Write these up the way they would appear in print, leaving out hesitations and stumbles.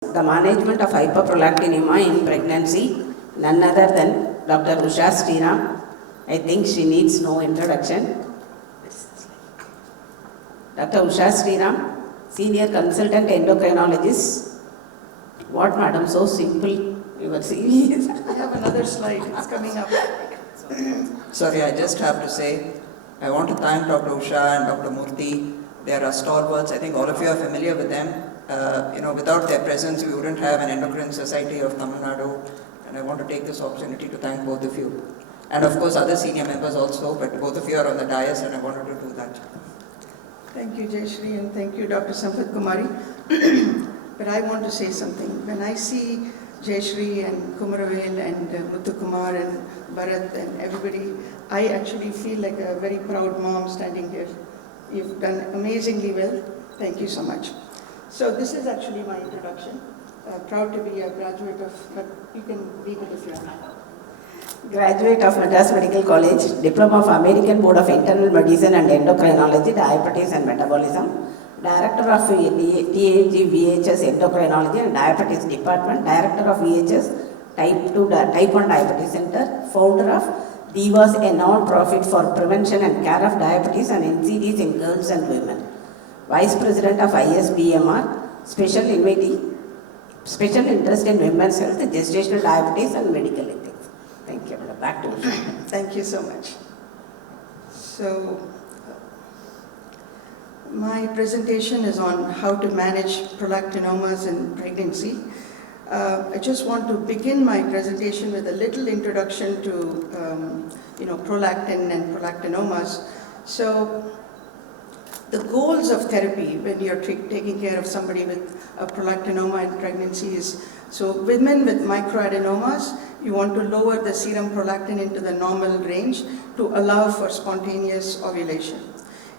the management of hyperprolactinema in pregnancy, none other than Dr. Usha Sriram. I think she needs no introduction. Dr. Usha Sriram, Senior Consultant Endocrinologist. What, madam, so simple your CV is. I have another slide, it's coming up. Sorry, I just have to say, I want to thank Dr. Usha and Dr. Murthy. They are our stalwarts. I think all of you are familiar with them. Without their presence, we wouldn't have an Endocrine Society of Tamil Nadu. And I want to take this opportunity to thank both of you. And of course, other senior members also, but both of you are on the dais and I wanted to do that. Thank you, Jayashree, and thank you, Dr. Sampath Kumari. But I want to say something. When I see Jayashree and Kumaravel and Muthu Kumar and Bharat and everybody, I actually feel like a very proud mom standing here. You've done amazingly well. Thank you so much. So this is actually my introduction. Proud to be a graduate of, but you can read it if you want. Graduate of Madras Medical College, Diploma of American Board of Internal Medicine and Endocrinology, Diabetes and Metabolism, Director of TAG VHS Endocrinology and Diabetes Department, Director of VHS Type 1 Diabetes Center, Founder of Divas, a non-profit for prevention and care of diabetes and NCDs in girls and women, Vice President of ISBMR, Special Interest in Women's Health, Gestational Diabetes and Medical Ethics. Thank you. Back to you. Thank you so much. So, my presentation is on how to manage prolactinomas in pregnancy. I just want to begin my presentation with a little introduction to, prolactin and prolactinomas. So, the goals of therapy when you're taking care of somebody with a prolactinoma in pregnancy is, so women with microadenomas, you want to lower the serum prolactin into the normal range to allow for spontaneous ovulation.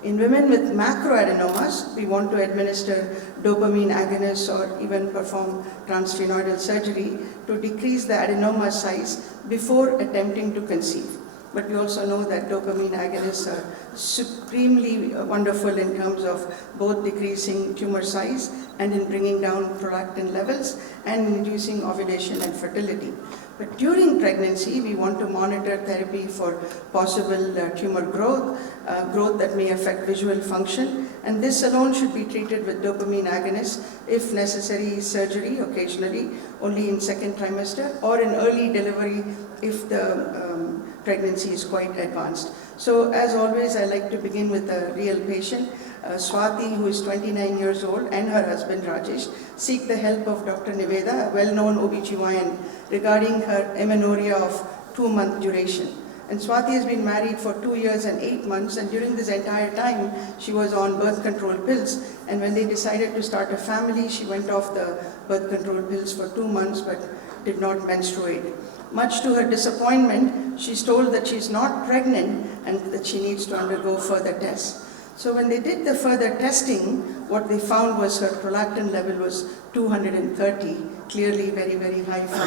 In women with macroadenomas, we want to administer dopamine agonists or even perform transsphenoidal surgery to decrease the adenoma size before attempting to conceive. But we also know that dopamine agonists are supremely wonderful in terms of both decreasing tumor size and in bringing down prolactin levels and inducing ovulation and fertility. But during pregnancy, we want to monitor therapy for possible tumor growth that may affect visual function, and this alone should be treated with dopamine agonists, if necessary surgery occasionally, only in second trimester, or in early delivery if the pregnancy is quite advanced. So as always, I like to begin with a real patient. Swati, who is 29 years old, and her husband Rajesh seek the help of Dr. Niveda, a well-known OBGYN, regarding her amenorrhea of 2-month duration. And Swati has been married for 2 years and 8 months, and during this entire time, she was on birth control pills. And when they decided to start a family, she went off the birth control pills for 2 months, but did not menstruate. Much to her disappointment, she's told that she's not pregnant and that she needs to undergo further tests. So when they did the further testing, what they found was her prolactin level was 230, clearly very, very high from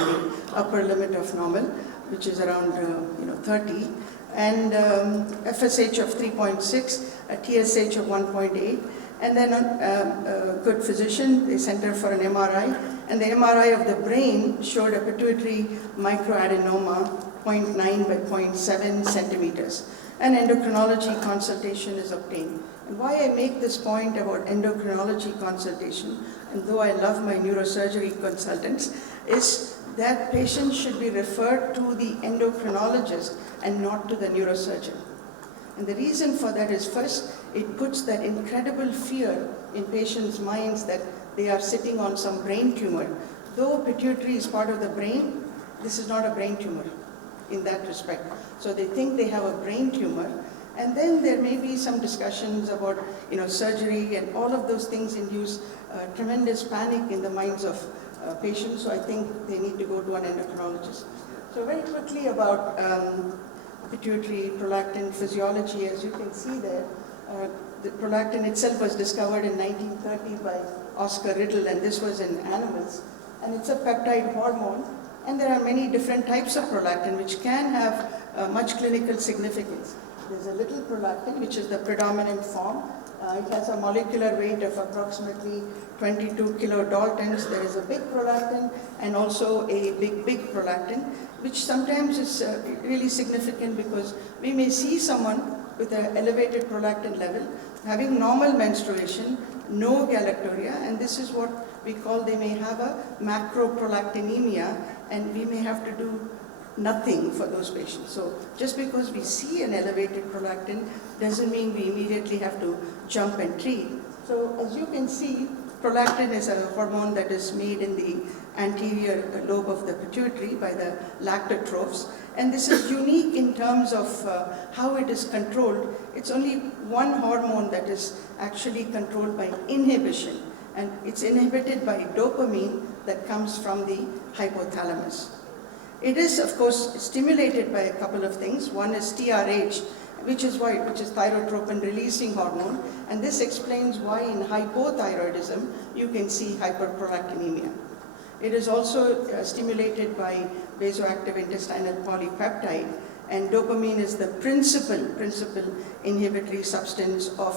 the upper limit of normal, which is around 30, and FSH of 3.6, a TSH of 1.8, and then a good physician, they sent her for an MRI, and the MRI of the brain showed a pituitary microadenoma 0.9 by 0.7 centimeters. An endocrinology consultation is obtained. And why I make this point about endocrinology consultation, and though I love my neurosurgery consultants, is that patients should be referred to the endocrinologist and not to the neurosurgeon. And the reason for that is, first, it puts that incredible fear in patients' minds that they are sitting on some brain tumor. Though pituitary is part of the brain, this is not a brain tumor in that respect. So they think they have a brain tumor, and then there may be some discussions about surgery, and all of those things induce tremendous panic in the minds of patients. So I think they need to go to an endocrinologist. So very quickly about pituitary prolactin physiology. As you can see there, the prolactin itself was discovered in 1930 by Oscar Riddle, and this was in animals. And it's a peptide hormone, and there are many different types of prolactin which can have much clinical significance. There's a little prolactin, which is the predominant form, It has a molecular weight of approximately 22 kilodaltons. There is a big prolactin and also a big prolactin, which sometimes is really significant because we may see someone with an elevated prolactin level having normal menstruation, no galactorrhea, and this is what we call, they may have a macroprolactinemia, and we may have to do nothing for those patients. So just because we see an elevated prolactin doesn't mean we immediately have to jump and treat. So as you can see, prolactin is a hormone that is made in the anterior lobe of the pituitary by the lactotrophs, and this is unique in terms of how it is controlled. It's only one hormone that is actually controlled by inhibition, and it's inhibited by dopamine that comes from the hypothalamus. It is, of course, stimulated by a couple of things. One is TRH, which is thyrotropin releasing hormone, and this explains why in hypothyroidism you can see hyperprolactinemia. It is also stimulated by vasoactive intestinal polypeptide, and dopamine is the principal inhibitory substance of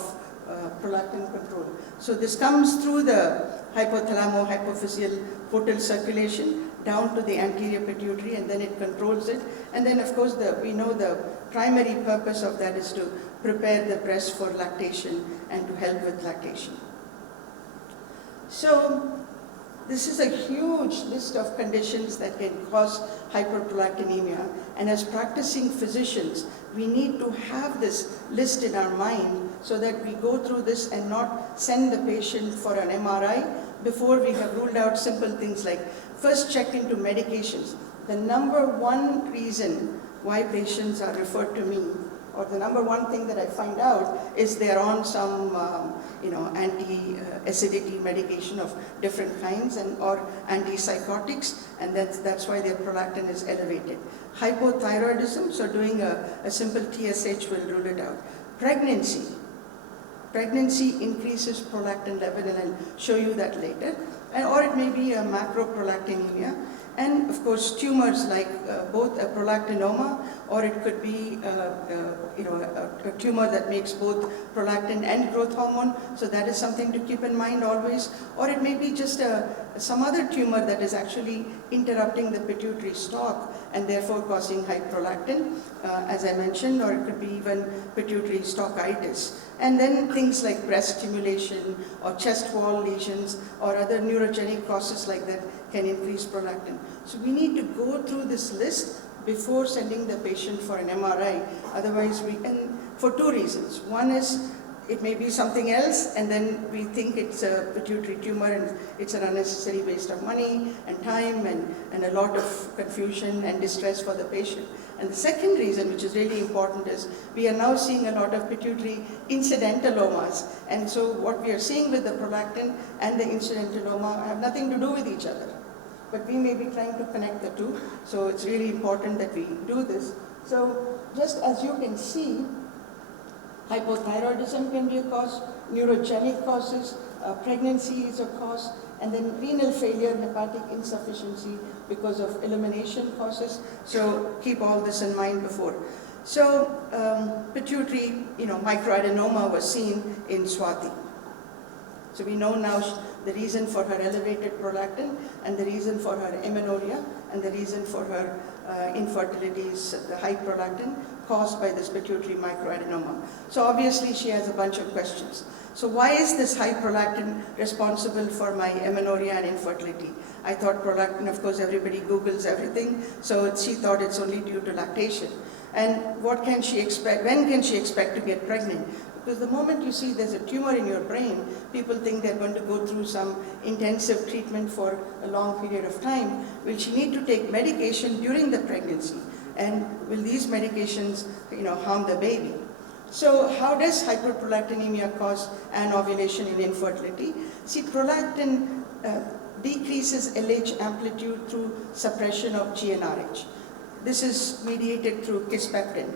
prolactin control. So this comes through the hypothalamo-hypophyseal portal circulation down to the anterior pituitary, and then it controls it. And then of course we know the primary purpose of that is to prepare the breast for lactation and to help with lactation. So this is a huge list of conditions that can cause hyperprolactinemia, and as practicing physicians, we need to have this list in our mind so that we go through this and not send the patient for an MRI before we have ruled out simple things like first check into medications. The number one reason why patients are referred to me, or the number one thing that I find out, is they're on some anti-acidity medication of different kinds or antipsychotics, and that's why their prolactin is elevated. Hypothyroidism, so doing a simple TSH will rule it out. Pregnancy increases prolactin level, and I'll show you that later. Or it may be a macroprolactinemia. And of course, tumors like both a prolactinoma, or it could be a tumor that makes both prolactin and growth hormone. So that is something to keep in mind always. Or it may be just some other tumor that is actually interrupting the pituitary stalk and therefore causing high prolactin, as I mentioned, or it could be even pituitary stalkitis. And then things like breast stimulation or chest wall lesions or other neurogenic causes like that can increase prolactin. So we need to go through this list before sending the patient for an MRI. Otherwise, and for two reasons. One is it may be something else, and then we think it's a pituitary tumor and it's an unnecessary waste of money and time and a lot of confusion and distress for the patient. And the second reason, which is really important, is we are now seeing a lot of pituitary incidentalomas. And so what we are seeing with the prolactin and the incidentaloma have nothing to do with each other. But we may be trying to connect the two. So it's really important that we do this. So just as you can see, hypothyroidism can be a cause, neurogenic causes, pregnancy is a cause, and then renal failure, hepatic insufficiency because of elimination causes. So keep all this in mind before. So pituitary, microadenoma was seen in Swati. So we know now the reason for her elevated prolactin and the reason for her amenorrhea and the reason for her infertility is the high prolactin caused by this pituitary microadenoma. So obviously she has a bunch of questions. So why is this high prolactin responsible for my amenorrhea and infertility? I thought prolactin, of course, everybody Googles everything, so she thought it's only due to lactation. And what can she expect, when can she expect to get pregnant? Because the moment you see there's a tumor in your brain, people think they're going to go through some intensive treatment for a long period of time. Will she need to take medication during the pregnancy? And will these medications, harm the baby? So how does hyperprolactinemia cause anovulation in infertility? See, prolactin decreases LH amplitude through suppression of GnRH. This is mediated through kisspeptin,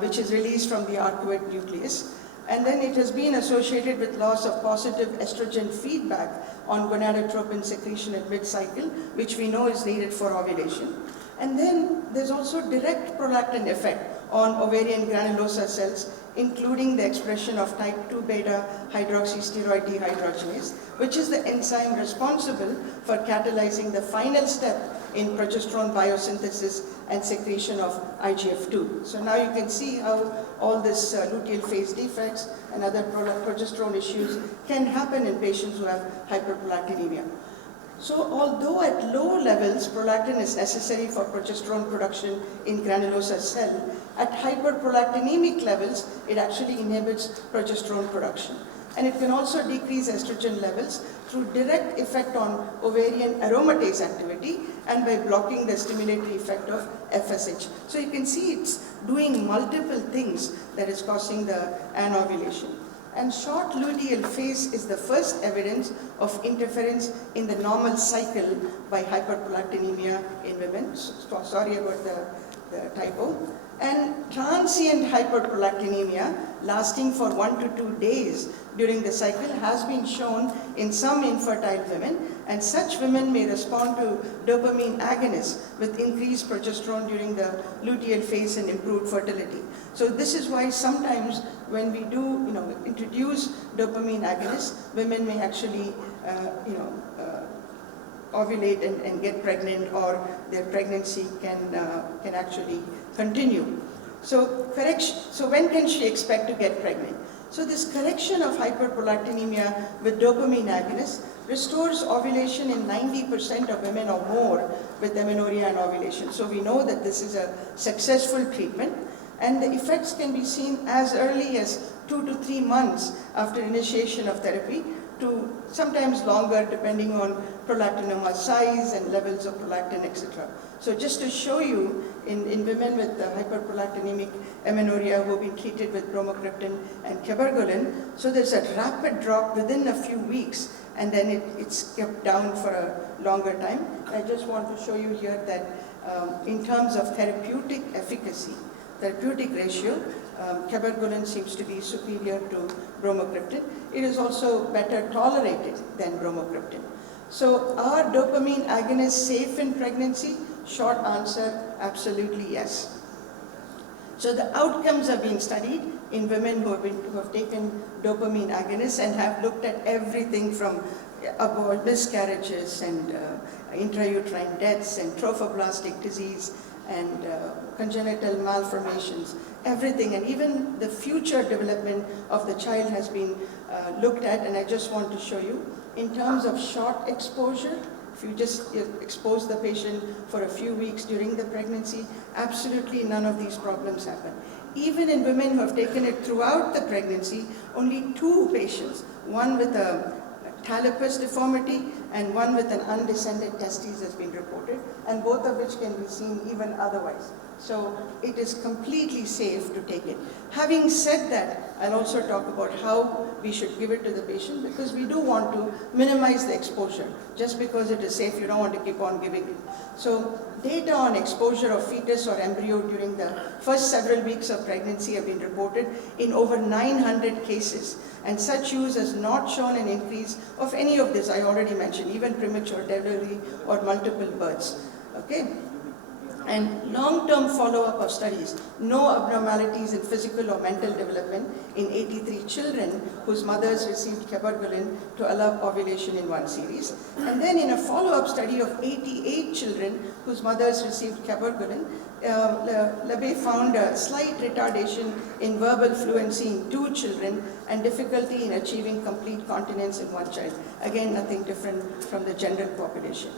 which is released from the arcuate nucleus. And then it has been associated with loss of positive estrogen feedback on gonadotropin secretion at mid-cycle, which we know is needed for ovulation. And then there's also direct prolactin effect on ovarian granulosa cells including the expression of type 2 beta hydroxysteroid dehydrogenase, which is the enzyme responsible for catalyzing the final step in progesterone biosynthesis and secretion of IGF-2. So now you can see how all this luteal phase defects and other progesterone issues can happen in patients who have hyperprolactinemia. So although at low levels prolactin is necessary for progesterone production in granulosa cell, at hyperprolactinemic levels it actually inhibits progesterone production. And it can also decrease estrogen levels through direct effect on ovarian aromatase activity and by blocking the stimulatory effect of FSH. So you can see it's doing multiple things that is causing the anovulation. And short luteal phase is the first evidence of interference in the normal cycle by hyperprolactinemia in women. So, sorry about the typo. And transient hyperprolactinemia lasting for 1 to 2 days during the cycle has been shown in some infertile women, and such women may respond to dopamine agonists with increased progesterone during the luteal phase and improved fertility. So this is why sometimes when we do introduce dopamine agonists, women may actually ovulate and get pregnant, or their pregnancy can actually continue. So when can she expect to get pregnant? So this correction of hyperprolactinemia with dopamine agonists restores ovulation in 90% of women or more with amenorrhea and ovulation. So we know that this is a successful treatment, and the effects can be seen as early as 2 to 3 months after initiation of therapy, to sometimes longer depending on prolactinoma size and levels of prolactin, etc. So just to show you, in women with hyperprolactinemic amenorrhea who have been treated with bromocriptine and cabergoline, so there's a rapid drop within a few weeks, and then it's kept down for a longer time. I just want to show you here that in terms of therapeutic efficacy, therapeutic ratio, cabergoline seems to be superior to bromocriptine. It is also better tolerated than bromocriptine. So are dopamine agonists safe in pregnancy? Short answer, absolutely yes. So the outcomes are being studied in women who have taken dopamine agonists and have looked at everything from miscarriages and intrauterine deaths and trophoblastic disease and congenital malformations, everything, and even the future development of the child has been looked at. And I just want to show you, in terms of short exposure, if you just expose the patient for a few weeks during the pregnancy, absolutely none of these problems happen. Even in women who have taken it throughout the pregnancy, only 2 patients, one with a talipes deformity and one with an undescended testes has been reported, and both of which can be seen even otherwise. So it is completely safe to take it. Having said that, I'll also talk about how we should give it to the patient, because we do want to minimize the exposure. Just because it is safe, you don't want to keep on giving it. So data on exposure of fetus or embryo during the first several weeks of pregnancy have been reported in over 900 cases. And such use has not shown an increase of any of this I already mentioned, even premature delivery or multiple births. Okay? And long-term follow-up of studies, no abnormalities in physical or mental development in 83 children whose mothers received cabergoline to allow ovulation in one series. And then in a follow-up study of 88 children whose mothers received cabergoline, Labbe found a slight retardation in verbal fluency in 2 children and difficulty in achieving complete continence in 1 child. Again, nothing different from the general population.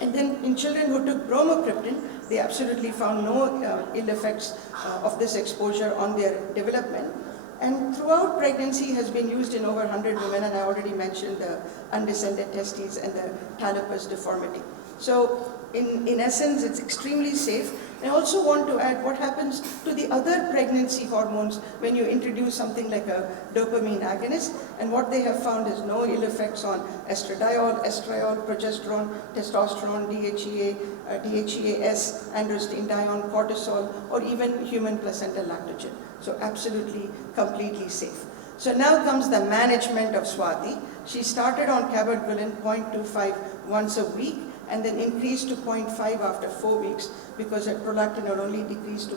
And then in children who took bromocriptine, they absolutely found no ill effects of this exposure on their development. And throughout pregnancy has been used in over 100 women, and I already mentioned the undescended testes and the talipes deformity. So in essence, it's extremely safe. I also want to add what happens to the other pregnancy hormones when you introduce something like a dopamine agonist, and what they have found is no ill effects on estradiol, estriol, progesterone, testosterone, DHEA, DHEAS, androstenedione, cortisol, or even human placental lactogen. So absolutely, completely safe. So now comes the management of Swati. She started on cabergoline 0.25 once a week, and then increased to 0.5 after 4 weeks because her prolactin had only decreased to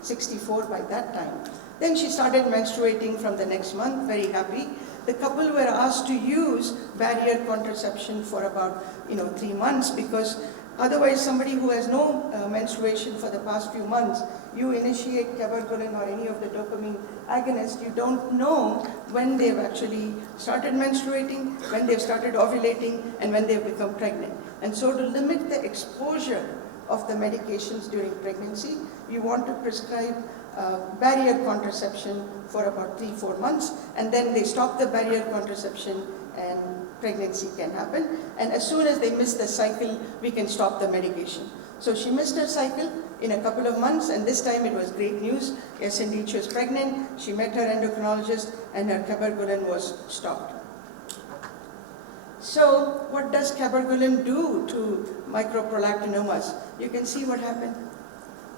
64 by that time. Then she started menstruating from the next month, very happy. The couple were asked to use barrier contraception for about 3 months, because otherwise somebody who has no menstruation for the past few months, you initiate cabergoline or any of the dopamine agonists, you don't know when they've actually started menstruating, when they've started ovulating, and when they've become pregnant. And so to limit the exposure of the medications during pregnancy, you want to prescribe barrier contraception for about 3-4 months, and then they stop the barrier contraception and pregnancy can happen. And as soon as they miss the cycle, we can stop the medication. So she missed her cycle in a couple of months, and this time it was great news. Yes, indeed, she was pregnant. She met her endocrinologist, and her cabergoline was stopped. So what does cabergoline do to microprolactinomas? You can see what happened.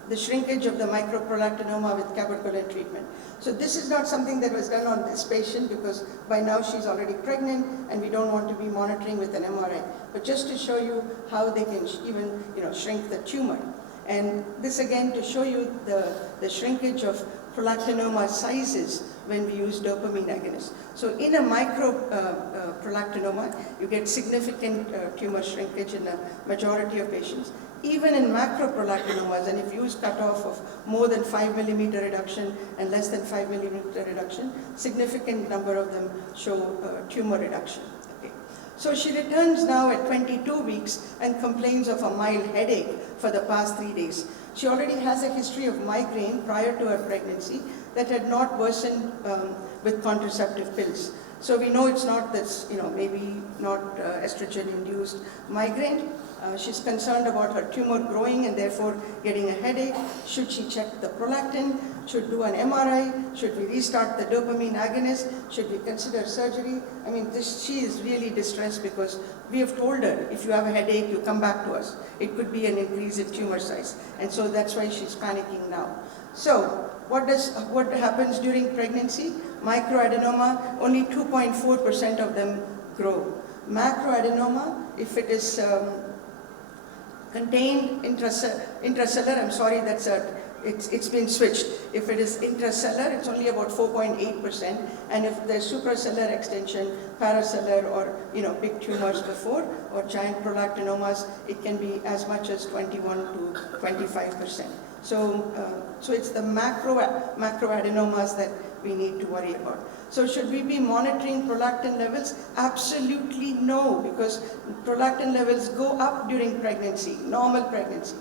The shrinkage of the microprolactinoma with cabergoline treatment. So this is not something that was done on this patient, because by now she's already pregnant and we don't want to be monitoring with an MRI. But just to show you how they can even shrink the tumor. And this again to show you the shrinkage of prolactinoma sizes when we use dopamine agonists. So in a microprolactinoma, you get significant tumor shrinkage in a majority of patients. Even in macroprolactinomas, and if you use cutoff of more than 5 millimeter reduction and less than 5 millimeter reduction, significant number of them show tumor reduction. Okay. So she returns now at 22 weeks and complains of a mild headache for the past 3 days. She already has a history of migraine prior to her pregnancy that had not worsened with contraceptive pills. So we know it's not this, maybe not estrogen-induced migraine. She's concerned about her tumor growing and therefore getting a headache. Should she check the prolactin? Should do an MRI? Should we restart the dopamine agonist? Should we consider surgery? I mean, she is really distressed because we have told her, if you have a headache, you come back to us. It could be an increase in tumor size. And so that's why she's panicking now. So what happens during pregnancy? Microadenoma, only 2.4% of them grow. Macroadenoma, if it is contained intracellular, I'm sorry, it's been switched. If it is intracellular, it's only about 4.8%, and if there's supracellular extension, paracellular, or big tumors before, or giant prolactinomas, it can be as much as 21 to 25%. So it's the macroadenomas that we need to worry about. So should we be monitoring prolactin levels? Absolutely no, because prolactin levels go up during pregnancy, normal pregnancy.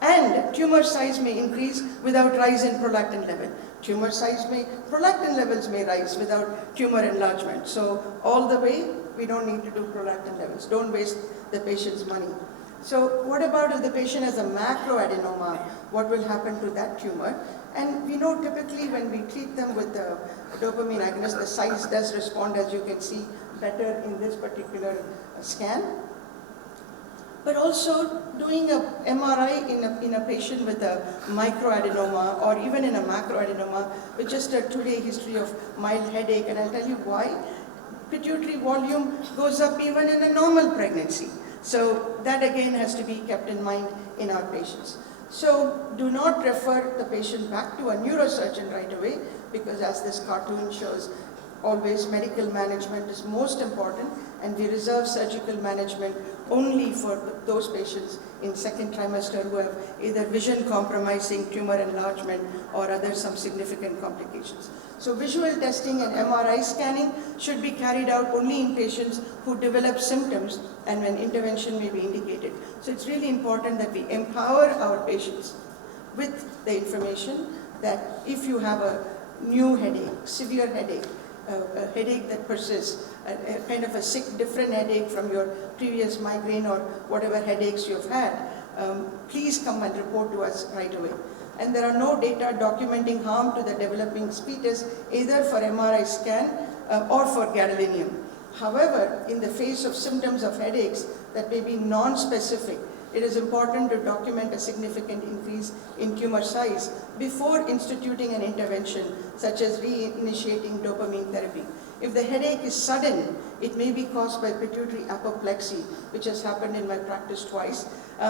And tumor size may increase without rise in prolactin level. Prolactin levels may rise without tumor enlargement. So all the way, we don't need to do prolactin levels. Don't waste the patient's money. So what about if the patient has a macroadenoma? What will happen to that tumor? And we know typically when we treat them with the dopamine agonist, the size does respond, as you can see, better in this particular scan. But also doing a MRI in a patient with a microadenoma or even in a macroadenoma with just a 2-day history of mild headache, and I'll tell you why. Pituitary volume goes up even in a normal pregnancy. So that again has to be kept in mind in our patients. So do not refer the patient back to a neurosurgeon right away, because as this cartoon shows, always medical management is most important, and we reserve surgical management only for those patients in second trimester who have either vision compromising, tumor enlargement, or some significant complications. So visual testing and MRI scanning should be carried out only in patients who develop symptoms and when intervention may be indicated. So it's really important that we empower our patients with the information that if you have a new headache, severe headache, a headache that persists, a kind of a sick, different headache from your previous migraine or whatever headaches you've had, please come and report to us right away. And there are no data documenting harm to the developing fetus, either for MRI scan or for gadolinium. However, in the face of symptoms of headaches that may be non-specific, it is important to document a significant increase in tumor size before instituting an intervention, such as reinitiating dopamine therapy. If the headache is sudden, it may be caused by pituitary apoplexy, which has happened in my practice twice,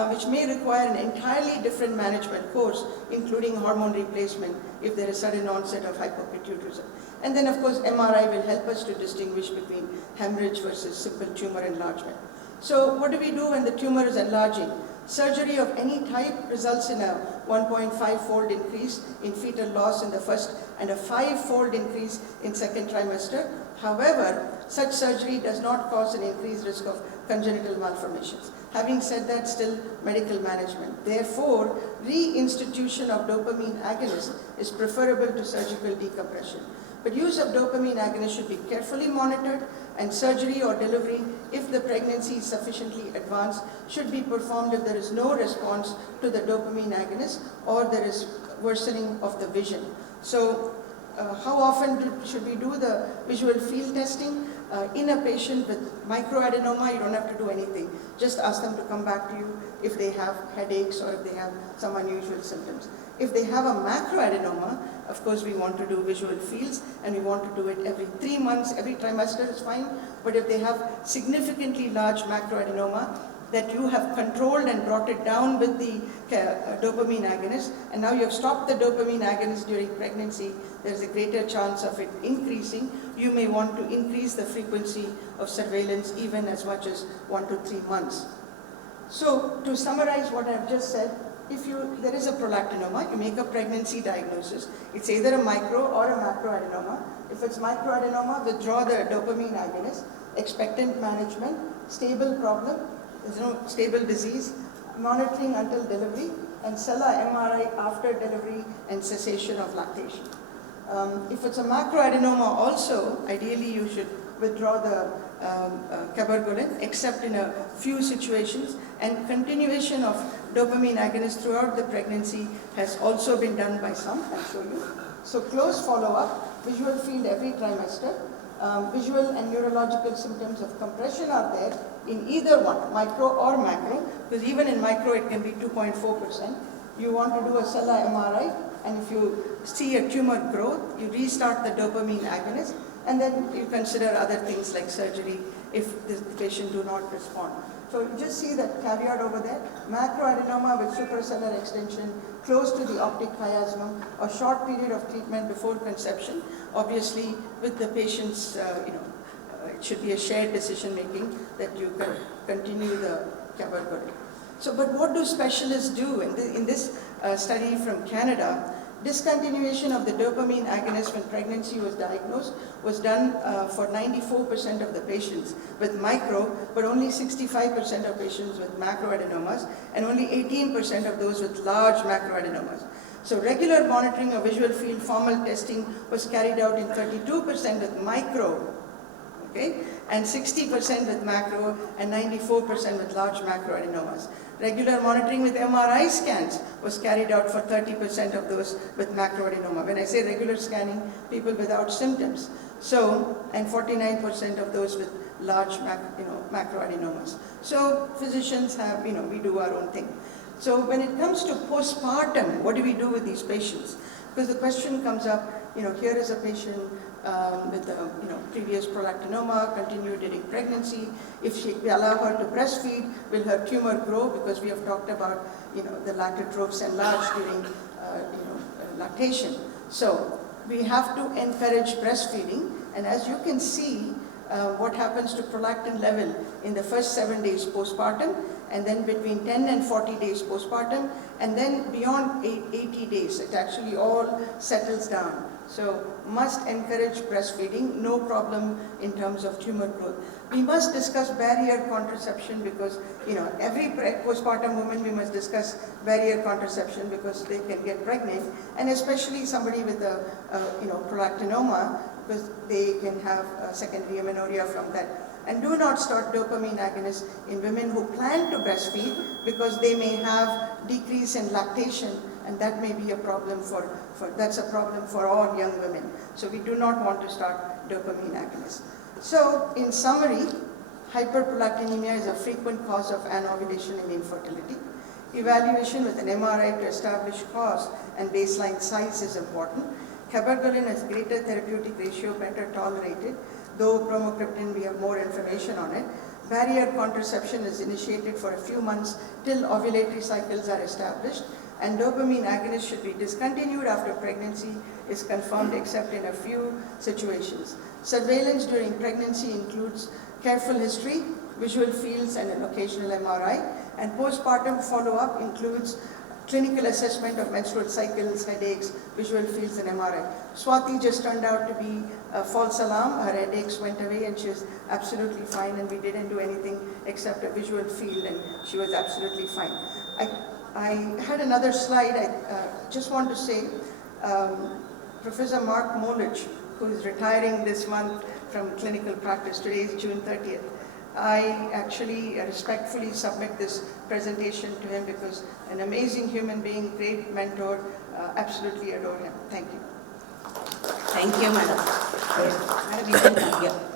which may require an entirely different management course, including hormone replacement if there is sudden onset of hypopituitarism. And then, of course, MRI will help us to distinguish between hemorrhage versus simple tumor enlargement. So what do we do when the tumor is enlarging? Surgery of any type results in a 1.5-fold increase in fetal loss in the first and a 5-fold increase in second trimester. However, such surgery does not cause an increased risk of congenital malformations. Having said that, still medical management. Therefore, reinstitution of dopamine agonist is preferable to surgical decompression. But use of dopamine agonist should be carefully monitored, and surgery or delivery, if the pregnancy is sufficiently advanced, should be performed if there is no response to the dopamine agonist or there is worsening of the vision. So, how often should we do the visual field testing? In a patient with microadenoma, you don't have to do anything. Just ask them to come back to you if they have headaches or if they have some unusual symptoms. If they have a macroadenoma, of course we want to do visual fields, and we want to do it every 3 months, every trimester is fine. But if they have significantly large macroadenoma that you have controlled and brought it down with the dopamine agonist, and now you have stopped the dopamine agonist during pregnancy, there is a greater chance of it increasing. You may want to increase the frequency of surveillance even as much as 1 to 3 months. So to summarize what I have just said, if there is a prolactinoma, you make a pregnancy diagnosis. It's either a micro or a macroadenoma. If it's microadenoma, withdraw the dopamine agonist, expectant management, stable problem, there's no stable disease, monitoring until delivery, and SELA MRI after delivery and cessation of lactation. If it's a macroadenoma also, ideally you should withdraw the cabergoline, except in a few situations, and continuation of dopamine agonist throughout the pregnancy has also been done by some. I'll show you. So close follow-up, visual field every trimester. Visual and neurological symptoms of compression are there in either one, micro or macro, because even in micro it can be 2.4%. You want to do a SELA MRI, and if you see a tumor growth, you restart the dopamine agonist, and then you consider other things like surgery if the patient do not respond. So you just see that caveat over there, macroadenoma with suprasellar extension close to the optic chiasm, a short period of treatment before conception. Obviously, with the patient's, it should be a shared decision making that you can continue the cabergoline. So, but what do specialists do? In this study from Canada, discontinuation of the dopamine agonist when pregnancy was diagnosed was done for 94% of the patients with micro, but only 65% of patients with macroadenomas, and only 18% of those with large macroadenomas. So regular monitoring of visual field formal testing was carried out in 32% with micro, okay, and 60% with macro, and 94% with large macroadenomas. Regular monitoring with MRI scans was carried out for 30% of those with macroadenoma. When I say regular scanning, people without symptoms. So, and 49% of those with large macroadenomas. So physicians have, we do our own thing. So when it comes to postpartum, what do we do with these patients? Because the question comes up, here is a patient with previous prolactinoma, continued during pregnancy. If we allow her to breastfeed, will her tumor grow? Because we have talked about, the lactotrophs enlarge during, lactation. So we have to encourage breastfeeding. And as you can see, what happens to prolactin level in the first 7 days postpartum, and then between 10 and 40 days postpartum, and then beyond 80 days, it actually all settles down. So must encourage breastfeeding, no problem in terms of tumor growth. We must discuss barrier contraception because, every postpartum woman we must discuss barrier contraception because they can get pregnant, and especially somebody with a, prolactinoma, because they can have secondary amenorrhea from that. And do not start dopamine agonists in women who plan to breastfeed because they may have decrease in lactation, and that may be a problem that's a problem for all young women. So we do not want to start dopamine agonists. So in summary, hyperprolactinemia is a frequent cause of anovulation and infertility. Evaluation with an MRI to establish cause and baseline size is important. Cabergoline has greater therapeutic ratio, better tolerated. though bromocriptine, we have more information on it. Barrier contraception is initiated for a few months till ovulatory cycles are established, and dopamine agonists should be discontinued after pregnancy is confirmed except in a few situations. Surveillance during pregnancy includes careful history, visual fields, and an occasional MRI, and postpartum follow-up includes clinical assessment of menstrual cycles, headaches, visual fields, and MRI. Swati just turned out to be a false alarm. Her headaches went away and she was absolutely fine, and we didn't do anything except a visual field, and she was absolutely fine. I had another slide. I just want to say, Professor Mark Molich, who is retiring this month from clinical practice, today is June 30th, I actually respectfully submit this presentation to him because an amazing human being, great mentor, absolutely adore him. Thank you. Thank you, madam. Madam, you can come here.